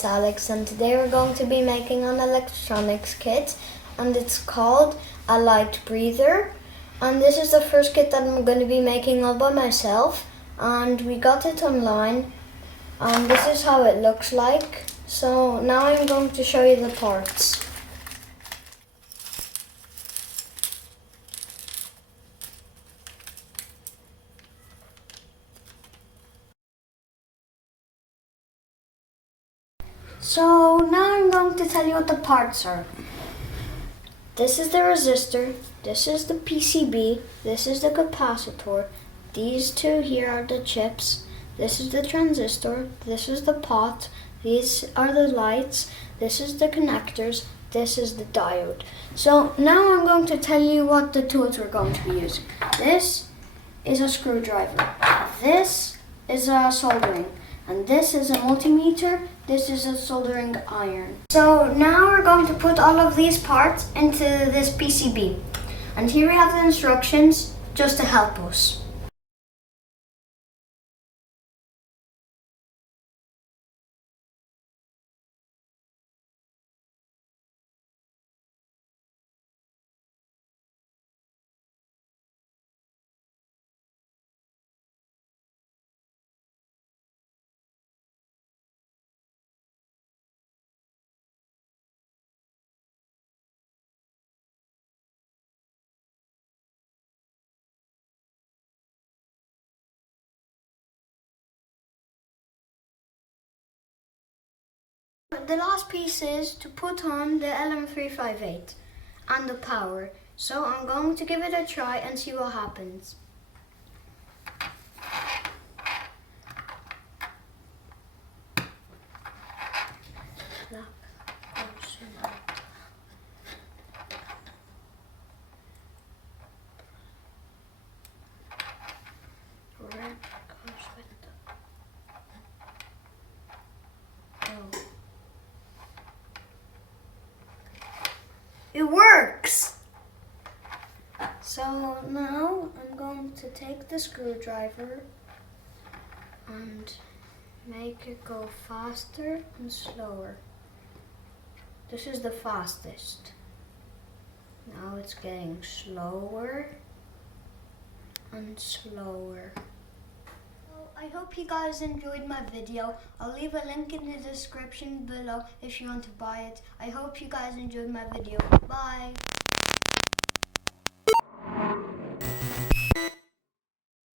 it's Alex, and today we're going to be making an electronics kit, and it's called a light breather. And this is the first kit that I'm going to be making all by myself, and we got it online, and this is how it looks like. So now I'm going to show you the parts. So now I'm going to tell you what the parts are. This is the resistor, this is the PCB, this is the capacitor, these two here are the chips, this is the transistor, this is the pot, these are the lights, this is the connectors, this is the diode. So now I'm going to tell you what the tools we're going to be using. This is a screwdriver, this is a soldering, and this is a multimeter, this is a soldering iron. So now we're going to put all of these parts into this PCB. And here we have the instructions just to help us. The last piece is to put on the LM358 and the power. So I'm going to give it a try and see what happens. It works! So now I'm going to take the screwdriver and make it go faster and slower. This is the fastest. Now it's getting slower and slower. I hope you guys enjoyed my video. I'll leave a link in the description below if you want to buy it. I hope you guys enjoyed my video. Bye!